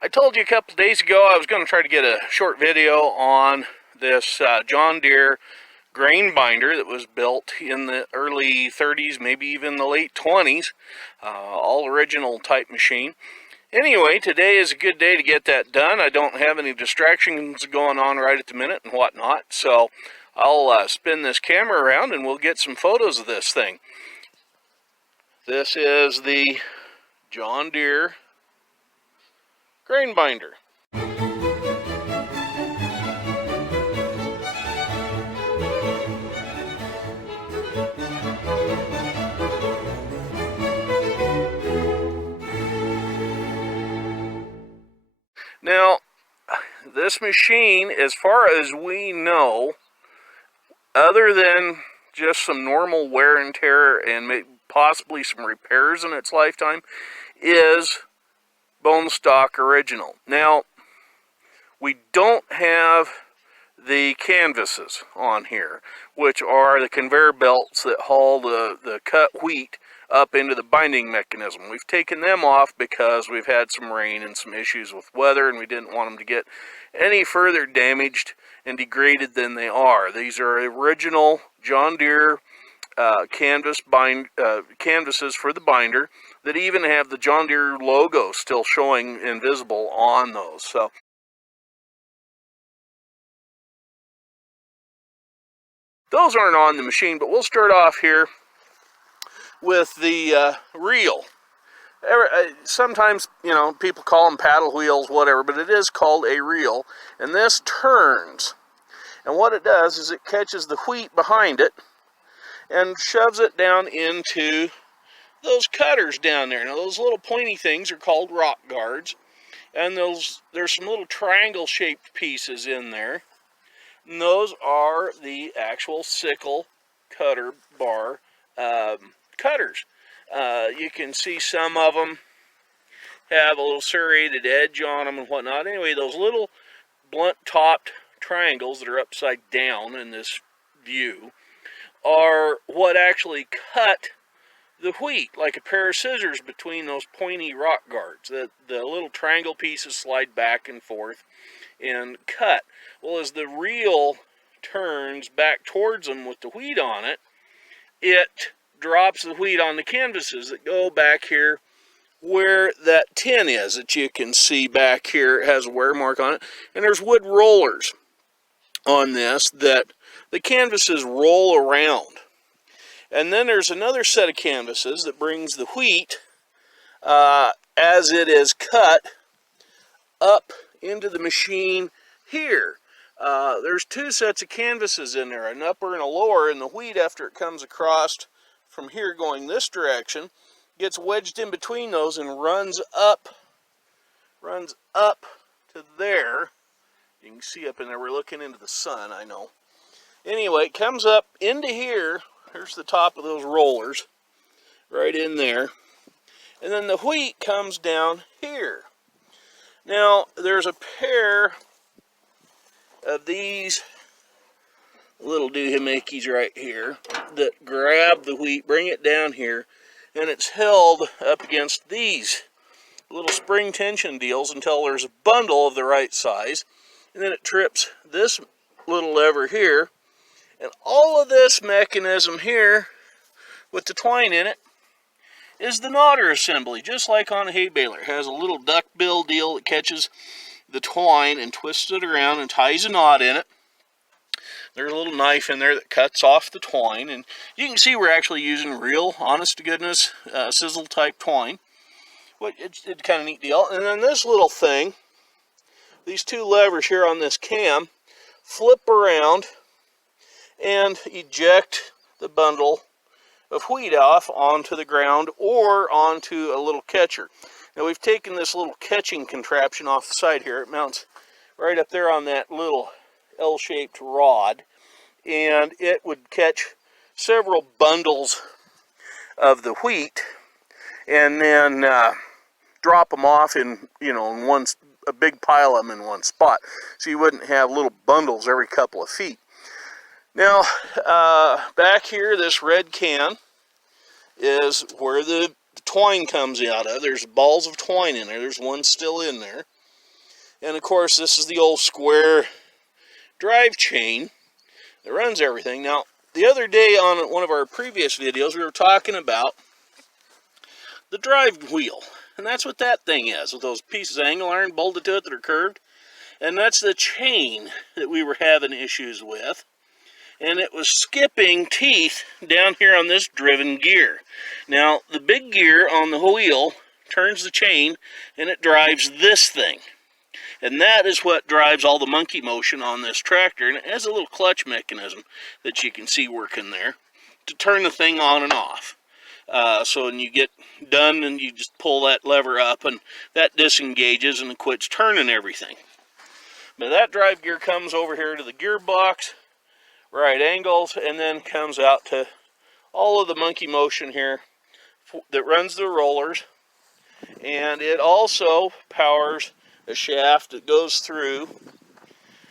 I told you a couple days ago I was going to try to get a short video on this John Deere grain binder that was built in the early 30s, maybe even the late 20s, all original type machine. Anyway, today is a good day to get that done. I don't have any distractions going on right at the minute and whatnot, so I'll spin this camera around and we'll get some photos of this thing. This is the John Deere grain binder. Now, this machine, as far as we know, other than just some normal wear and tear and possibly some repairs in its lifetime, is bone stock original. Now, we don't have the canvases on here, which are the conveyor belts that haul the cut wheat up into the binding mechanism. We've taken them off because we've had some rain and some issues with weather, and we didn't want them to get any further damaged and degraded than they are. These are original John Deere canvases for the binder that even have the John Deere logo still showing invisible on those. So those aren't on the machine, but we'll start off here with the reel. Sometimes, people call them paddle wheels, whatever, but it is called a reel, and this turns. And what it does is it catches the wheat behind it and shoves it down into those cutters down there. Now, those little pointy things are called rock guards, and there's some little triangle-shaped pieces in there. And those are the actual sickle cutter bar cutters. You can see some of them have a little serrated edge on them and whatnot. Anyway, those little blunt-topped triangles that are upside down in this view are what actually cut the wheat, like a pair of scissors between those pointy rock guards. The little triangle pieces slide back and forth and cut. Well, as the reel turns back towards them with the wheat on it, it drops the wheat on the canvases that go back here where that tin is that you can see back here. It has a wear mark on it, and there's wood rollers on this that the canvases roll around. And then there's another set of canvases that brings the wheat as it is cut up into the machine here. There's two sets of canvases in there, an upper and a lower, and the wheat, after it comes across from here going this direction, gets wedged in between those and runs up to there. You can see up in there, we're looking into the sun, I know. Anyway, it comes up into here. Here's the top of those rollers, right in there. And then the wheat comes down here. Now, there's a pair of these little doohickeys right here that grab the wheat, bring it down here, and it's held up against these little spring tension deals until there's a bundle of the right size, and then it trips this little lever here, and all of this mechanism here with the twine in it is the knauter assembly, just like on a hay baler. It has a little duck bill deal that catches the twine and twists it around and ties a knot in it. There's a little knife in there that cuts off the twine, and you can see we're actually using real, honest-to-goodness sizzle-type twine. It's kind of neat deal. And then this little thing, these two levers here on this cam, flip around and eject the bundle of wheat off onto the ground or onto a little catcher. Now, we've taken this little catching contraption off the side here. It mounts right up there on that little L-shaped rod, and it would catch several bundles of the wheat and then drop them off in, in a big pile of them in one spot, so you wouldn't have little bundles every couple of feet. Now, back here, this red can is where the twine comes out of. There's balls of twine in there. There's one still in there. And of course, this is the old square drive chain that runs everything. Now, the other day on one of our previous videos, we were talking about the drive wheel. And that's what that thing is, with those pieces of angle iron bolted to it that are curved. And that's the chain that we were having issues with. And it was skipping teeth down here on this driven gear. Now, the big gear on the wheel turns the chain, and it drives this thing. And that is what drives all the monkey motion on this tractor. And it has a little clutch mechanism that you can see working there to turn the thing on and off. So when you get done and you just pull that lever up and that disengages and it quits turning everything. But that drive gear comes over here to the gearbox, right angles, and then comes out to all of the monkey motion here that runs the rollers. And it also powers a shaft that goes through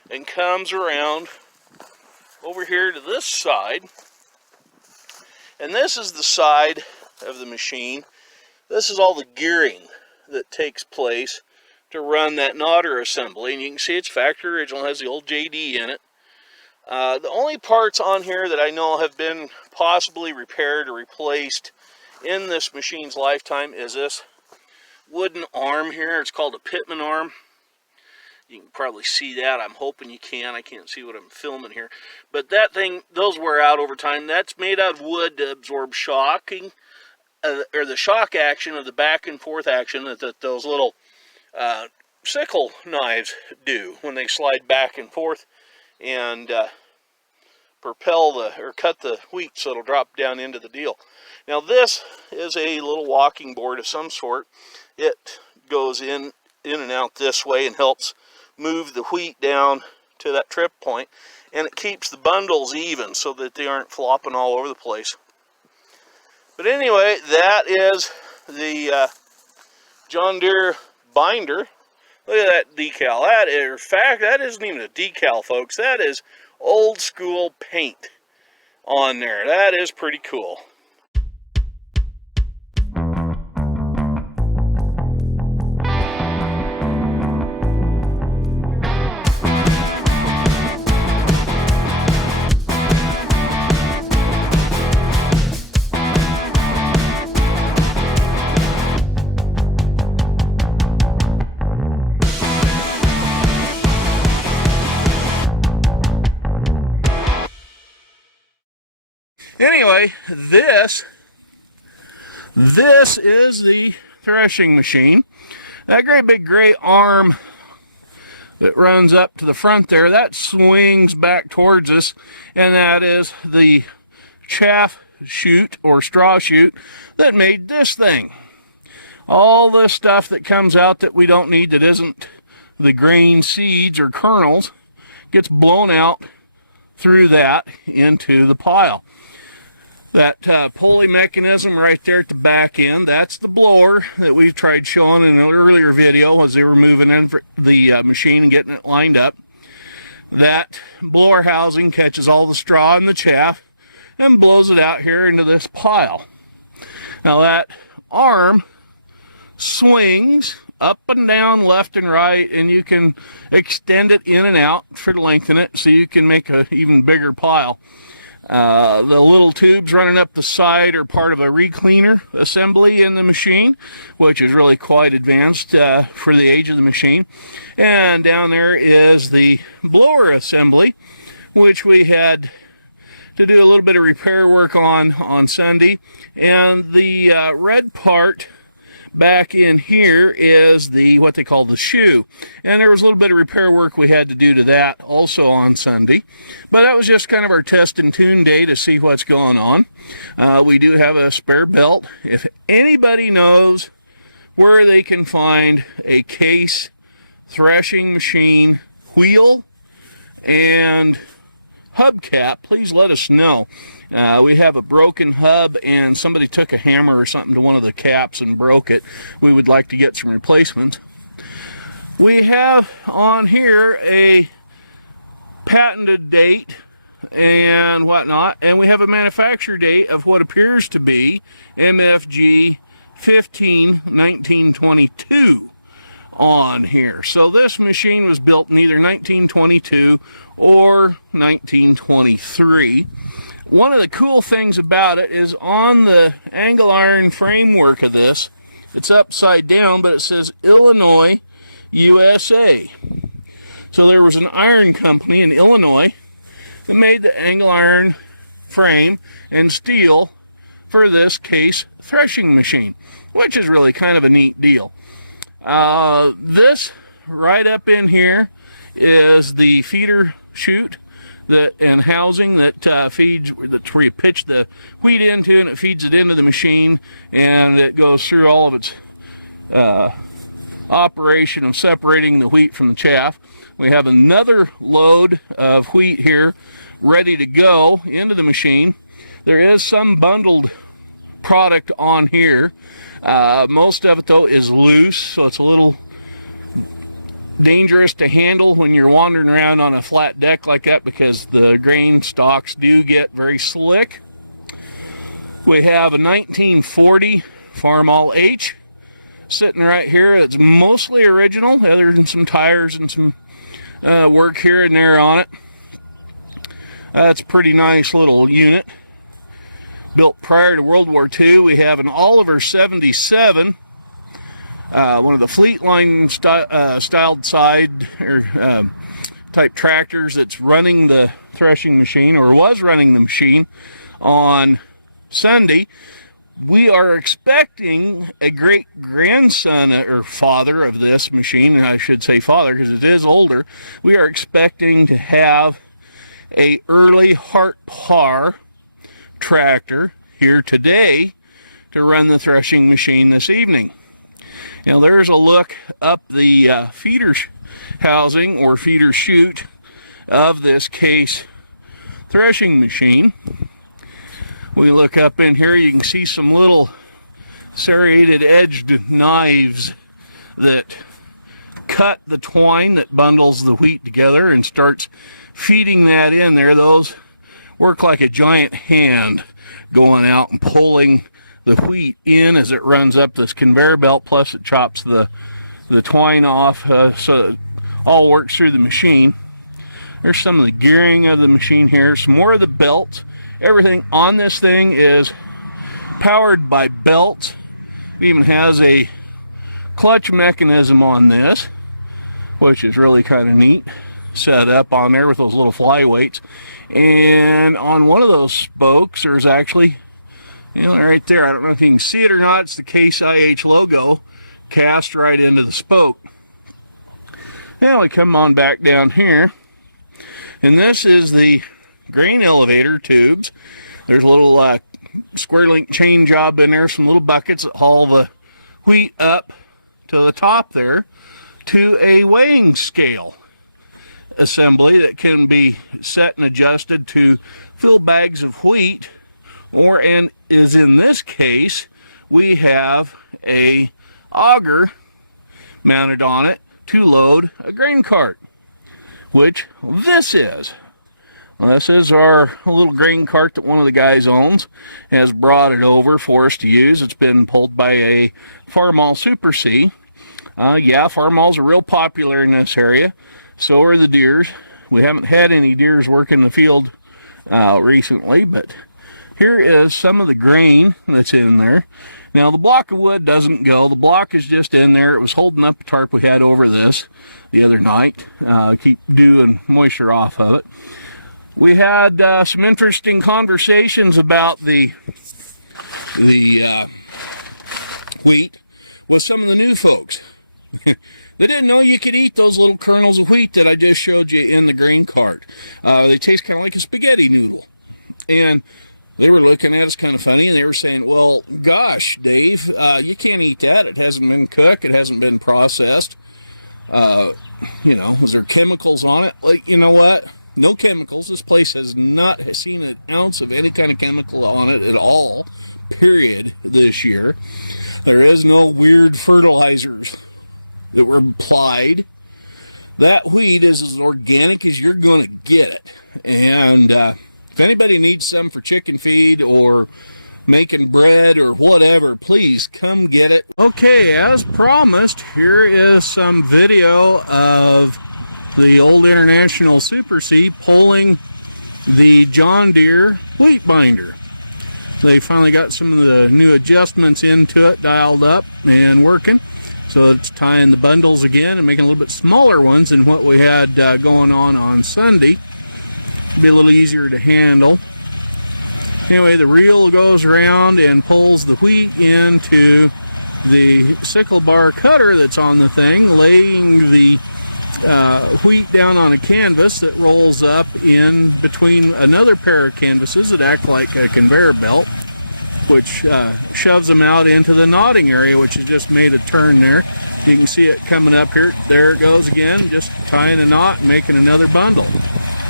and comes around over here to this side. And this is the side of the machine. This is all the gearing that takes place to run that Nodder assembly. And you can see it's factory original, has the old JD in it. The only parts on here that I know have been possibly repaired or replaced in this machine's lifetime is this wooden arm here. It's called a Pitman arm. You can probably see that. I'm hoping you can. I can't see what I'm filming here. But that thing, those wear out over time. That's made out of wood to absorb shocking, or the shock action of the back and forth action that those little sickle knives do when they slide back and forth and propel or cut the wheat so it'll drop down into the deal. Now this is a little walking board of some sort. It goes in and out this way and helps move the wheat down to that trip point, and it keeps the bundles even so that they aren't flopping all over the place. But anyway, that is the John Deere binder. Look at that decal. That is, in fact, that isn't even a decal, folks. That is old school paint on there. That is pretty cool. Anyway, this is the threshing machine. That great big gray arm that runs up to the front there, that swings back towards us, and that is the chaff chute or straw chute that made this thing. All this stuff that comes out that we don't need, that isn't the grain seeds or kernels, gets blown out through that into the pile. That pulley mechanism right there at the back end, that's the blower that we tried showing in an earlier video as they were moving in for the machine and getting it lined up. That blower housing catches all the straw and the chaff and blows it out here into this pile. Now that arm swings up and down, left and right, and you can extend it in and out to lengthen it so you can make an even bigger pile. The little tubes running up the side are part of a recleaner assembly in the machine, which is really quite advanced for the age of the machine. And down there is the blower assembly, which we had to do a little bit of repair work on Sunday. And the red part back in here is what they call the shoe, and there was a little bit of repair work we had to do to that also on Sunday, but that was just kind of our test and tune day to see what's going on. We do have a spare belt. If anybody knows where they can find a Case threshing machine wheel and hubcap, please let us know. We have a broken hub and somebody took a hammer or something to one of the caps and broke it. We would like to get some replacements. We have on here a patented date and whatnot, and we have a manufacture date of what appears to be MFG 15/1922 on here. So this machine was built in either 1922 or 1923. One of the cool things about it is on the angle iron framework of this, it's upside down, but it says Illinois, USA. So there was an iron company in Illinois that made the angle iron frame and steel for this Case threshing machine, which is really kind of a neat deal. This right up in here is the feeder chute and housing that feeds, that's where you pitch the wheat into, and it feeds it into the machine, and it goes through all of its operation of separating the wheat from the chaff. We have another load of wheat here ready to go into the machine. There is some bundled product on here. Most of it though is loose, so it's a little dangerous to handle when you're wandering around on a flat deck like that, because the grain stalks do get very slick. We have a 1940 Farmall H sitting right here. It's mostly original, other than some tires and some work here and there on it. That's a pretty nice little unit. Built prior to World War II. We have an Oliver 77, one of the Fleetline styled side or type tractors that's running the threshing machine, or was running the machine on Sunday. We are expecting a great grandson or father of this machine, and I should say father because it is older. We are expecting to have a early Hart Parr tractor here today to run the threshing machine this evening. Now there's a look up the feeder housing or feeder chute of this Case threshing machine. We look up in here, you can see some little serrated edged knives that cut the twine that bundles the wheat together and starts feeding that in there. Those work like a giant hand going out and pulling the wheat in as it runs up this conveyor belt, plus it chops the twine off, so it all works through the machine. There's some of the gearing of the machine here, some more of the belts. Everything on this thing is powered by belts. It even has a clutch mechanism on this, which is really kind of neat, set up on there with those little flyweights. And on one of those spokes, there's actually, you know, right there, I don't know if you can see it or not, it's the Case IH logo cast right into the spoke. Now we come on back down here, and this is the grain elevator tubes. There's a little square link chain job in there, some little buckets that haul the wheat up to the top there to a weighing scale assembly that can be set and adjusted to fill bags of wheat, or, and is in this case, we have a auger mounted on it to load a grain cart, which this is. Well, this is our little grain cart that one of the guys owns, has brought it over for us to use. It's been pulled by a Farmall Super C. Yeah, Farmalls are real popular in this area. So are the Deeres. We haven't had any Deeres work in the field recently, but here is some of the grain that's in there. Now the block of wood doesn't go. The block is just in there. It was holding up a tarp we had over this the other night. Keep dew and moisture off of it. We had some interesting conversations about the wheat with some of the new folks. They didn't know you could eat those little kernels of wheat that I just showed you in the grain cart. They taste kind of like a spaghetti noodle. And they were looking at us kind of funny, and they were saying, well, gosh, Dave, you can't eat that. It hasn't been cooked. It hasn't been processed. You know, is there chemicals on it? Like, you know what? No chemicals. This place has not seen an ounce of any kind of chemical on it at all, period, this year. There is no weird fertilizers that were applied. That wheat is as organic as you're going to get it. And if anybody needs some for chicken feed or making bread or whatever, please come get it. Okay, as promised, here is some video of the old International Super C pulling the John Deere wheat binder. They finally got some of the new adjustments into it dialed up and working, so it's tying the bundles again and making a little bit smaller ones than what we had going on Sunday. Be a little easier to handle. Anyway, the reel goes around and pulls the wheat into the sickle bar cutter that's on the thing, laying the wheat down on a canvas that rolls up in between another pair of canvases that act like a conveyor belt, which shoves them out into the knotting area, which has just made a turn there. You can see it coming up here. There it goes again, just tying a knot and making another bundle.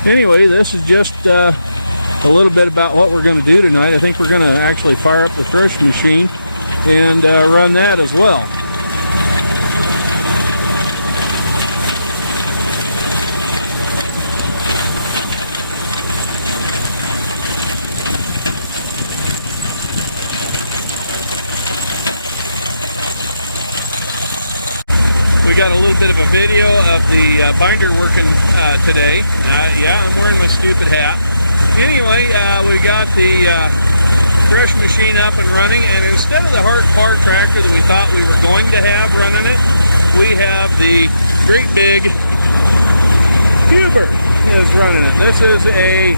Anyway, this is just a little bit about what we're going to do tonight. I think we're going to actually fire up the thresh machine and run that as well. We got a little bit of a video of the binder working today. Yeah, I'm wearing my stupid hat. Anyway, we got the thresh machine up and running, and instead of the Hart Par tractor that we thought we were going to have running it, we have the great big Huber is running it. This is a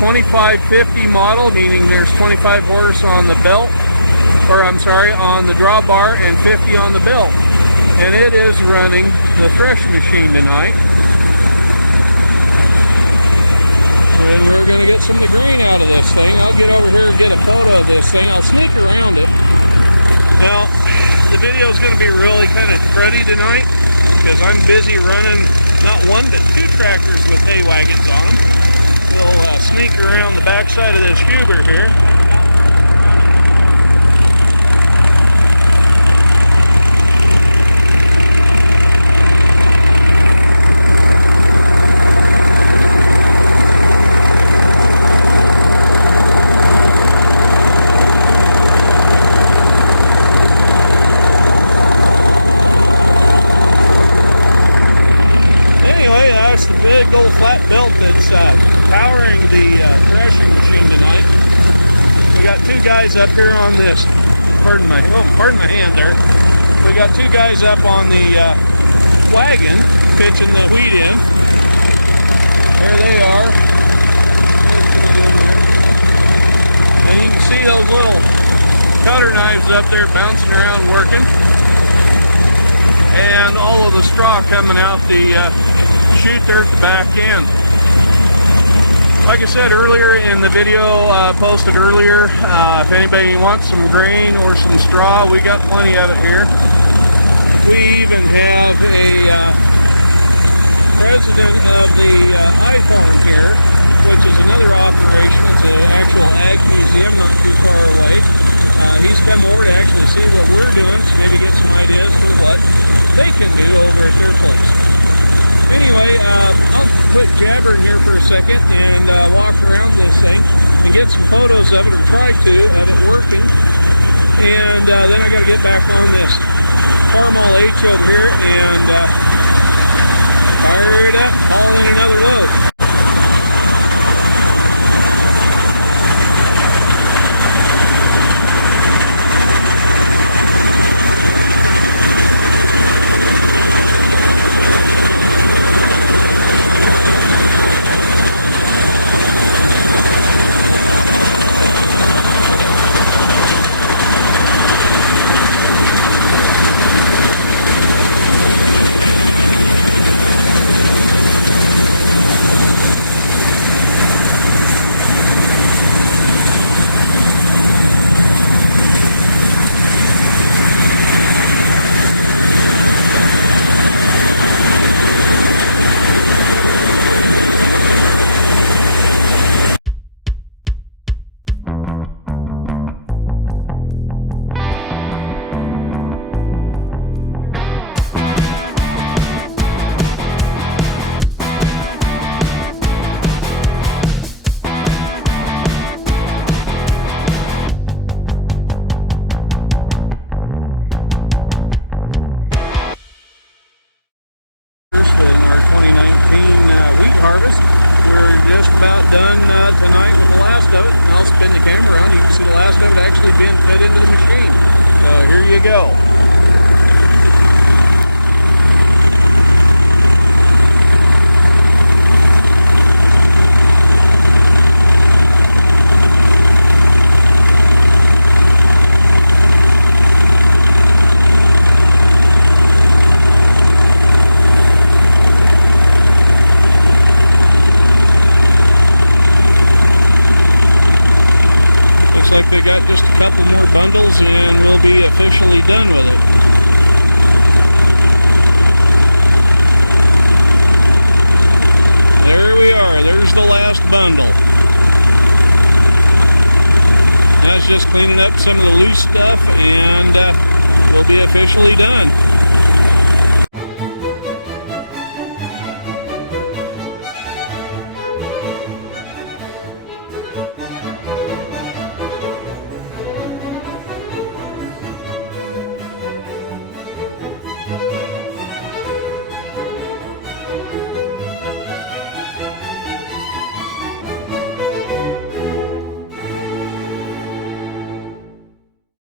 2550 model, meaning there's 25 horse on the belt, or I'm sorry, on the drawbar, and 50 on the belt. And it is running the thresh machine tonight. And we're going to get some of the grain out of this thing. I'll get over here and get a photo of this thing. I'll sneak around it. Now, the video is going to be really kind of cruddy tonight because I'm busy running not one but two tractors with hay wagons on them. We'll sneak around the backside of this Huber here. Big old flat belt that's powering the threshing machine tonight. We got two guys up here on this. Pardon my hand there. We got two guys up on the wagon pitching the wheat in. There they are. And you can see those little cutter knives up there bouncing around working. And all of the straw coming out the chute there at the back end. Like I said earlier in the video posted earlier, if anybody wants some grain or some straw, we got plenty of it here. We even have a president of the iFarm here, which is another operation. It's an actual ag museum not too far away. He's come over to actually see what we're doing, so maybe get some ideas for what they can do over at their place. Anyway, I'll quit jabbering here for a second and walk around this thing and get some photos of it, or try to, of it working. And then I got to get back on this Farmall H over here and fire it up, haul in another load. in our 2019 wheat harvest. We're just about done tonight with the last of it, and I'll spin the camera around. You can see the last of it actually being fed into the machine. So here you go. Looks like they got just a couple more bundles and we'll be officially done with it. There we are. There's the last bundle. Now it's just cleaning up some of the loose stuff and we'll be officially done.